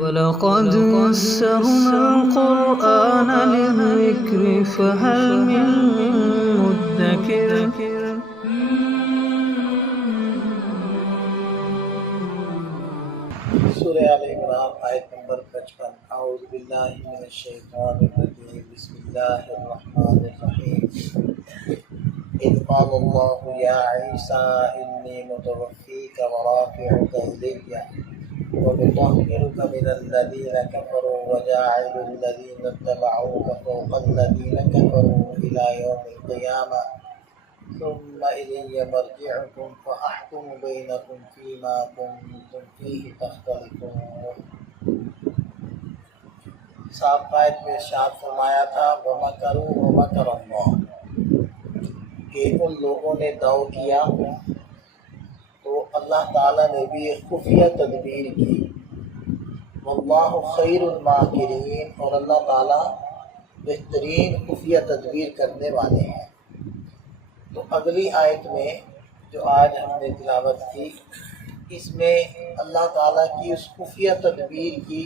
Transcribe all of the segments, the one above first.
وَلَقَدْ يَسَّرْنَا الْقُرْآنَ لِلذِّكْرِ فَهَلْ مِن مُّدَّكِرٍ سورہ آل عمران آیت نمبر 55۔ اعوذ باللہ من الشیطان الرجیم، بسم اللہ الرحمن الرحیم۔ اذ قال اللہ یا عیسیٰ انی متوفیک ورافعک الی ومطہرک من الذین کفروا وجاعل الذین اتبعوک فوق الذین کفروا الی یوم القیامہ ثم إلي مرجعكم فأحكم بينكم فيما كنتم فيه تختلفون۔ سابق آیت میں ارشاد فرمایا تھا وَمَكَرُوا وَمَكَرَ اللَّهُ، کہ ان لوگوں نے داؤ کیا تو اللہ تعالیٰ نے بھی خفیہ تدبیر کی۔ واللہ خیر الماکرین، اور اللہ تعالیٰ بہترین خفیہ تدبیر کرنے والے ہیں۔ تو اگلی آیت میں جو آج ہم نے تلاوت کی، اس میں اللہ تعالیٰ کی اس خفیہ تدبیر کی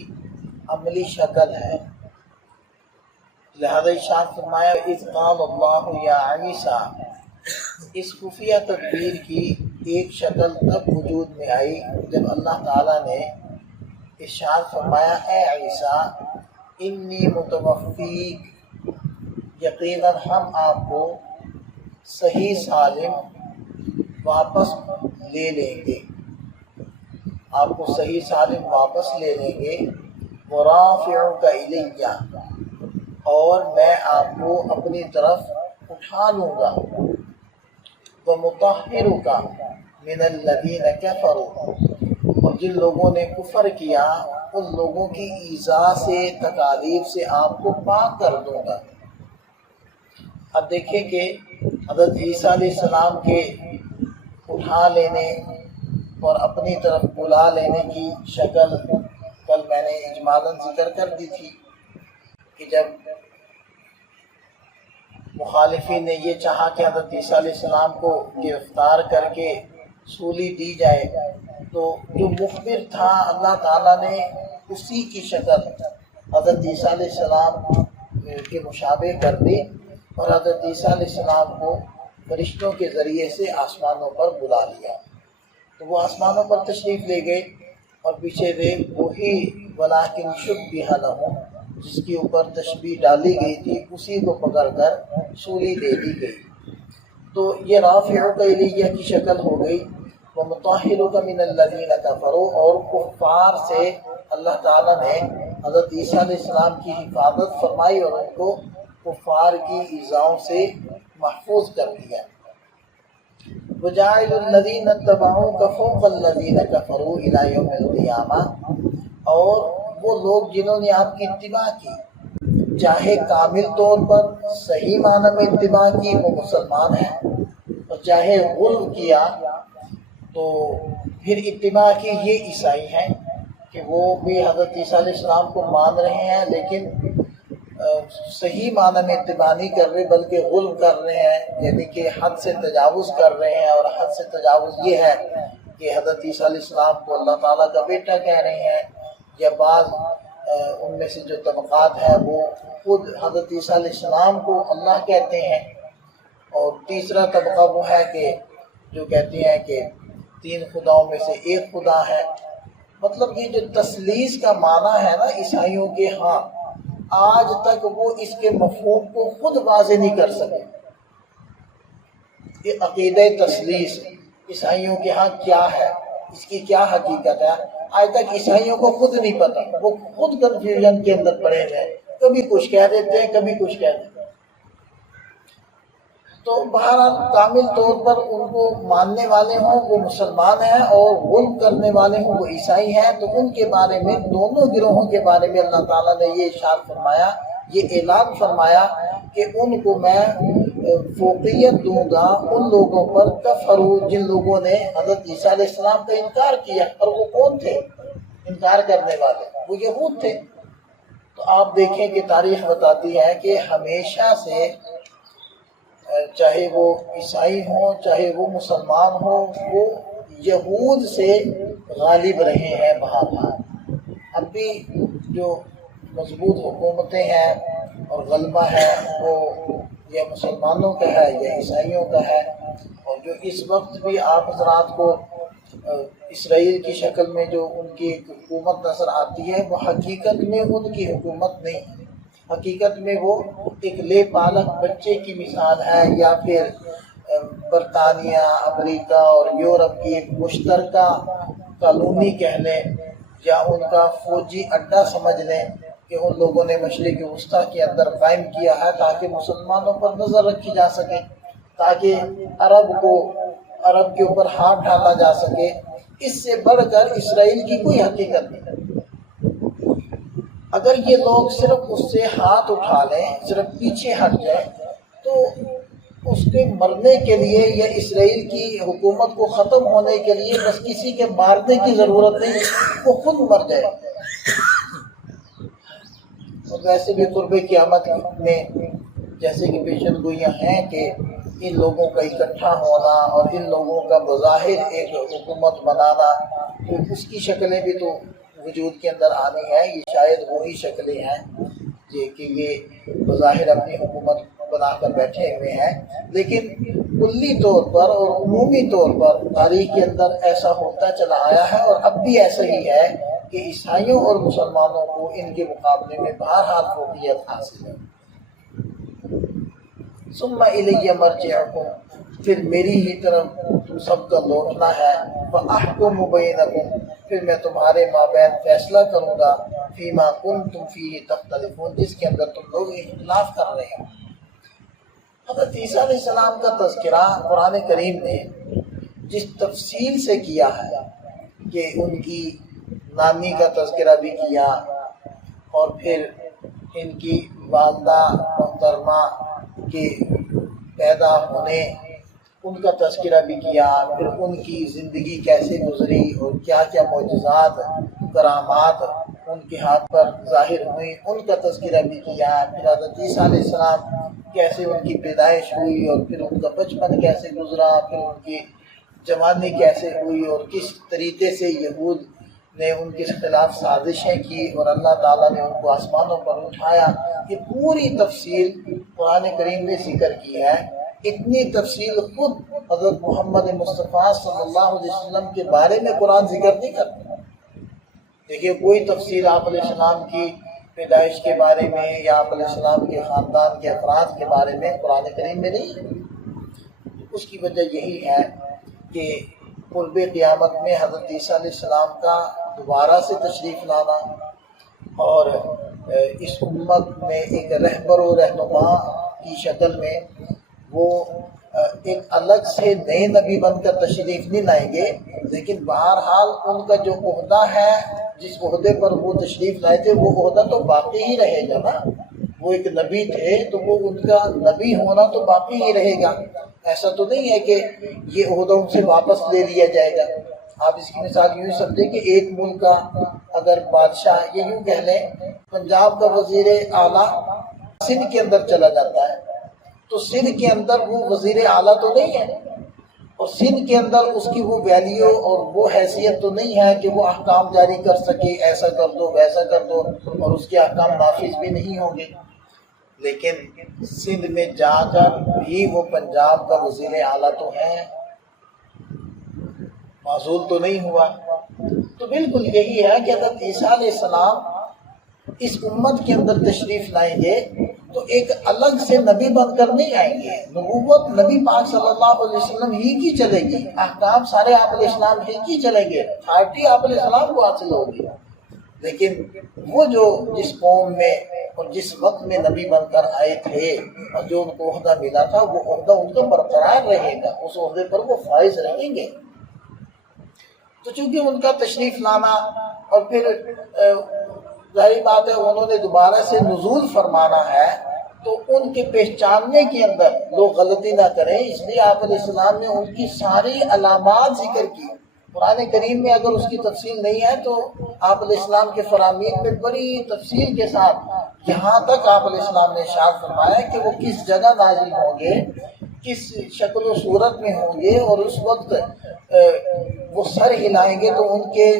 عملی شکل ہے۔ لہذا ارشاد فرمایا اذ قال اللہ یا عیسیٰ، اس خفیہ تدبیر کی ایک شکل تب وجود میں آئی جب اللہ تعالیٰ نے ارشاد فرمایا اے عیسیٰ انی متوفیک، یقیناً ہم آپ کو صحیح سالم واپس لے لیں گے، آپ کو صحیح سالم واپس لے لیں گے۔ ورافعک الی، اور میں آپ کو اپنی طرف اٹھا لوں گا۔ ومطہرک من الذین کفروا، اور جن لوگوں نے کفر کیا ان لوگوں کی ایذا سے، تکالیف سے آپ کو پاک کر دوں گا۔ اب دیکھیں کہ حضرت عیسیٰ علیہ السلام کے اٹھا لینے اور اپنی طرف بلا لینے کی شکل کل میں نے اجمالاً ذکر کر دی تھی کہ جب مخالفین نے یہ چاہا کہ حضرت عیسیٰ علیہ السلام کو گرفتار کر کے سولی دی جائے، تو جو مخبر تھا اللہ تعالیٰ نے اسی کی شکل حضرت عیسیٰ علیہ السلام کے مشابہ کر دی، اور حضرت عیسیٰ علیہ السلام کو فرشتوں کے ذریعے سے آسمانوں پر بلا لیا۔ تو وہ آسمانوں پر تشریف لے گئے اور پیچھے سے وہی ولیکن شبہ لہم، جس کے اوپر تشبیہ ڈالی گئی تھی، اسی کو پکڑ کر سولی دے دی گئی۔ تو یہ رافعک الیہ کی شکل ہو گئی۔ ومطہرک من الذین کفروا، اور کفار سے اللہ تعالیٰ نے حضرت عیسیٰ علیہ السلام کی حفاظت فرمائی اور ان کو کفار کی ایذاؤں سے محفوظ کر دیا۔ وجاعل الذین اتبعوک فوق الذین کفروا الی یوم القیامہ، اور وہ لوگ جنہوں نے آپ کی اتباع کی، چاہے کامل طور پر صحیح معنی میں اتباع کی وہ مسلمان ہیں، اور چاہے غلو کیا تو پھر اتباع کی یہ عیسائی ہیں کہ وہ بھی حضرت عیسیٰ علیہ السلام کو مان رہے ہیں لیکن صحیح معنی میں اتباع نہیں کر رہے بلکہ غلو کر رہے ہیں، یعنی کہ حد سے تجاوز کر رہے ہیں۔ اور حد سے تجاوز یہ ہے کہ حضرت عیسیٰ علیہ السلام کو اللہ تعالیٰ کا بیٹا کہہ رہے ہیں، یا بعض ان میں سے جو طبقات ہیں وہ خود حضرت عیسیٰ علیہ السلام کو اللہ کہتے ہیں، اور تیسرا طبقہ وہ ہے کہ جو کہتے ہیں کہ 3 خداؤں میں سے ایک خدا ہے۔ مطلب یہ جو تثلیث کا معنی ہے نا عیسائیوں کے ہاں، آج تک وہ اس کے مفہوم کو خود واضح نہیں کر سکے۔ یہ عقیدہ تثلیث عیسائیوں کے ہاں کیا ہے، اس کی کیا حقیقت ہے، آج تک عیسائیوں کو خود نہیں پتہ، وہ خود کنفیوژن کے اندر پڑے ہیں، کبھی کچھ کہہ دیتے ہیں کبھی کچھ کہہ دیتے ہیں۔ تو بہرحال کامل طور پر ان کو ماننے والے ہوں وہ مسلمان ہیں، اور غلو کرنے والے ہوں وہ عیسائی ہیں، تو ان کے بارے میں دونوں گروہوں کے بارے میں اللہ تعالیٰ نے یہ ارشاد فرمایا، یہ اعلان فرمایا کہ ان کو میں فوقیت دوں گا ان لوگوں پر کفروا، جن لوگوں نے حضرت عیسیٰ علیہ السلام کا انکار کیا۔ اور وہ کون تھے انکار کرنے والے؟ وہ یہود تھے۔ تو آپ دیکھیں کہ تاریخ بتاتی ہے کہ ہمیشہ سے چاہے وہ عیسائی ہوں چاہے وہ مسلمان ہوں، وہ یہود سے غالب رہے ہیں بہرحال۔ اب بھی جو مضبوط حکومتیں ہیں اور غلبہ ہے وہ یا مسلمانوں کا ہے یا عیسائیوں کا ہے، اور جو اس وقت بھی آپ حضرات کو اسرائیل کی شکل میں جو ان کی حکومت نظر آتی ہے، وہ حقیقت میں ان کی حکومت نہیں ہے، حقیقت میں وہ ایک لے پالک بچے کی مثال ہے، یا پھر برطانیہ، امریکہ اور یورپ کی ایک مشترکہ کالونی کہہ لیں، یا ان کا فوجی اڈا سمجھ لیں کہ ان لوگوں نے مشرق وسطیٰ کے اندر قائم کیا ہے تاکہ مسلمانوں پر نظر رکھی جا سکے، تاکہ عرب کے اوپر ہاتھ ڈالا جا سکے۔ اس سے بڑھ کر اسرائیل کی کوئی حقیقت نہیں۔ اگر یہ لوگ صرف اس سے ہاتھ اٹھا لیں، صرف پیچھے ہٹ جائیں، تو اس کے مرنے کے لیے یا اسرائیل کی حکومت کو ختم ہونے کے لیے بس کسی کے مارنے کی ضرورت نہیں، وہ خود مر جائے۔ اور ویسے بھی قرب قیامت میں جیسے کہ پیشن گوئیاں ہیں کہ ان لوگوں کا اکٹھا ہونا اور ان لوگوں کا بظاہر ایک حکومت بنانا، تو اس کی شکلیں بھی تو وجود کے اندر آنی ہے۔ یہ شاید وہی شکلیں ہیں کہ یہ بظاہر اپنی حکومت بنا کر بیٹھے ہوئے ہیں، لیکن کلی طور پر اور عمومی طور پر تاریخ کے اندر ایسا ہوتا چلا آیا ہے، اور اب بھی ایسا ہی ہے کہ عیسائیوں اور مسلمانوں کو ان کے مقابلے میں بہرحال فوقیت حاصل ہے۔ ثم الی مرجعکم، پھر میری ہی طرف تم سب کا لوٹنا ہے، فاحکم بینکم، پھر میں تمہارے مابین فیصلہ کروں گا، فیما کنتم فیہ تختلفون، جس کے اندر تم لوگ اختلاف کر رہے ہیں۔ حضرت عیسیٰ علیہ السلام کا تذکرہ قرآن کریم نے جس تفصیل سے کیا ہے کہ ان کی نانی کا تذکرہ بھی کیا، اور پھر ان کی والدہ محترمہ کے پیدا ہونے ان کا تذکرہ بھی کیا، پھر ان کی زندگی کیسے گزری اور کیا کیا معجزات کرامات ان کے ہاتھ پر ظاہر ہوئی ان کا تذکرہ بھی کیا، پھر حضرت عیسیٰ علیہ السلام کیسے ان کی پیدائش ہوئی اور پھر ان کا بچپن کیسے گزرا، پھر ان کی جوانی کیسے ہوئی اور کس طریقے سے یہود نے ان کے خلاف سازشیں کی اور اللہ تعالیٰ نے ان کو آسمانوں پر اٹھایا۔ یہ پوری تفصیل قرآن کریم نے ذکر کی ہے۔ اتنی تفصیل خود حضرت محمد مصطفیٰ صلی اللہ علیہ وسلم کے بارے میں قرآن ذکر نہیں کرتا۔ دیکھیے کوئی تفصیل آپ علیہ السلام کی پیدائش کے بارے میں یا آپ علیہ السلام کے خاندان کے افراد کے بارے میں قرآن کریم میں نہیں ہے۔ اس کی وجہ یہی ہے کہ قرب قیامت میں حضرت عیسیٰ علیہ السلام کا دوبارہ سے تشریف لانا اور اس امت میں ایک رہبر و رہنما کی شکل میں وہ ایک الگ سے نئے نبی بن کر تشریف نہیں لائیں گے، لیکن بہرحال ان کا جو عہدہ ہے، جس عہدے پر وہ تشریف لائے تھے، وہ عہدہ تو باقی ہی رہے گا نا۔ وہ ایک نبی تھے تو وہ ان کا نبی ہونا تو باقی ہی رہے گا۔ ایسا تو نہیں ہے کہ یہ عہدہ ان سے واپس لے لیا جائے گا۔ آپ اس کی مثال یوں سمجھیں کہ ایک ملک کا اگر بادشاہ، یہ یوں کہہ لیں پنجاب کا وزیر اعلیٰ سندھ کے اندر چلا جاتا ہے، تو سندھ کے اندر وہ وزیر اعلیٰ تو نہیں ہے، اور سندھ کے اندر اس کی وہ ویلیو اور وہ حیثیت تو نہیں ہے کہ وہ احکام جاری کر سکے، ایسا کر دو ویسا کر دو، اور اس کے احکام نافذ بھی نہیں ہوں گے۔ لیکن سندھ میں جا کر بھی وہ پنجاب کا وزیر اعلیٰ تو ہے، معزول تو نہیں ہوا۔ تو بالکل یہی ہے کہ حضرت عیسیٰ علیہ السلام اس امت کے اندر تشریف لائیں گے تو ایک الگ سے نبی بن کر نہیں آئیں گے۔ نبوت نبی پاک صلی اللہ علیہ وسلم ہی کی چلے گی، احکام سارے آپ علیہ السلام ہی کی چلیں گے، اتھارٹی آپ علیہ السلام کو حاصل ہوگی۔ لیکن وہ جو جس قوم میں اور جس وقت میں نبی بن کر آئے تھے اور جو ان کو عہدہ ملا تھا، وہ عہدہ ان کا برقرار رہے گا، اس عہدے پر وہ فائز رہیں گے۔ تو چونکہ ان کا تشریف لانا اور پھر ظاہر بات ہے انہوں نے دوبارہ سے نزول فرمانا ہے، تو ان کے پہچاننے کے اندر لوگ غلطی نہ کریں، اس لیے آپ علیہ السلام نے ان کی ساری علامات ذکر کی۔ قرآن کریم میں اگر اس کی تفصیل نہیں ہے تو آپ علیہ السلام کے فرامین میں بڑی تفصیل کے ساتھ یہاں تک آپ علیہ السلام نے ارشاد فرمایا کہ وہ کس جگہ نازل ہوں گے، کس شکل و صورت میں ہوں گے، اور اس وقت وہ سر ہلائیں گے تو ان کے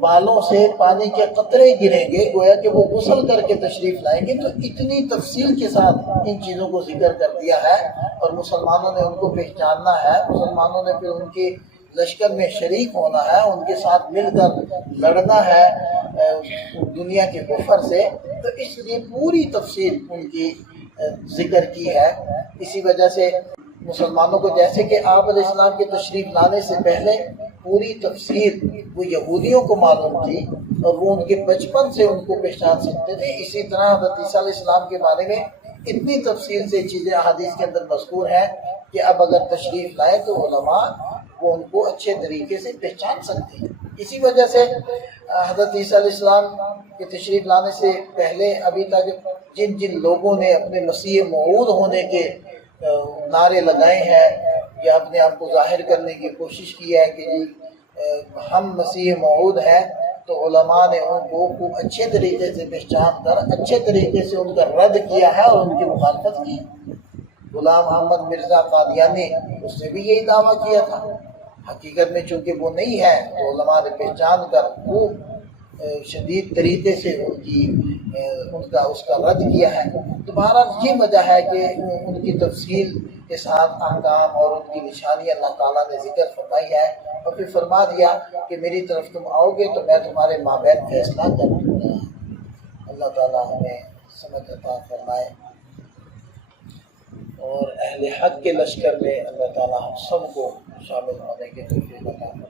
بالوں سے پانی کے قطرے گریں گے، گویا کہ وہ غسل کر کے تشریف لائیں گے۔ تو اتنی تفصیل کے ساتھ ان چیزوں کو ذکر کر دیا ہے، اور مسلمانوں نے ان کو پہچاننا ہے، مسلمانوں نے پھر ان کی لشکر میں شریک ہونا ہے، ان کے ساتھ مل کر لڑنا ہے دنیا کے کفر سے۔ تو اس لیے پوری تفصیل ان کی ذکر کی ہے۔ اسی وجہ سے مسلمانوں کو، جیسے کہ آپ علیہ السلام کے تشریف لانے سے پہلے پوری تفصیل وہ یہودیوں کو معلوم تھی اور وہ ان کے بچپن سے ان کو پہچان سکتے تھے، اسی طرح حضرت عیسیٰ علیہ السلام کے بارے میں اتنی تفصیل سے چیزیں احادیث کے اندر مذکور ہیں کہ اب اگر تشریف لائے تو علماء وہ ان کو اچھے طریقے سے پہچان سکتے ہیں۔ اسی وجہ سے حضرت عیسیٰ علیہ السلام کے تشریف لانے سے پہلے ابھی تک جن جن لوگوں نے اپنے مسیح موعود ہونے کے نعرے لگائے ہیں یا اپنے آپ کو ظاہر کرنے کی کوشش کی ہے کہ ہم مسیح موعود ہیں، تو علماء نے ان کو خوب اچھے طریقے سے پہچان کر اچھے طریقے سے ان کا رد کیا ہے اور ان کی مخالفت کی۔ غلام احمد مرزا قادیانی، اس نے بھی یہی دعویٰ کیا تھا، حقیقت میں چونکہ وہ نہیں ہے تو علماء نے پہچان کر خوب شدید طریقے سے اس کا رد کیا ہے۔ تو بہرحال یہ وجہ ہے کہ ان کی تفصیل کے ساتھ احکام اور ان کی نشانیاں اللہ تعالیٰ نے ذکر فرمائی ہے، اور پھر فرما دیا کہ میری طرف تم آؤ گے تو میں تمہارے مابین فیصلہ کر دوں گا۔ اللہ تعالیٰ ہمیں سمجھ عطا فرمائے، اور اہل حق کے لشکر میں اللہ تعالیٰ ہم سب کو شامل ہونے کے توفیق عطا فرمائے۔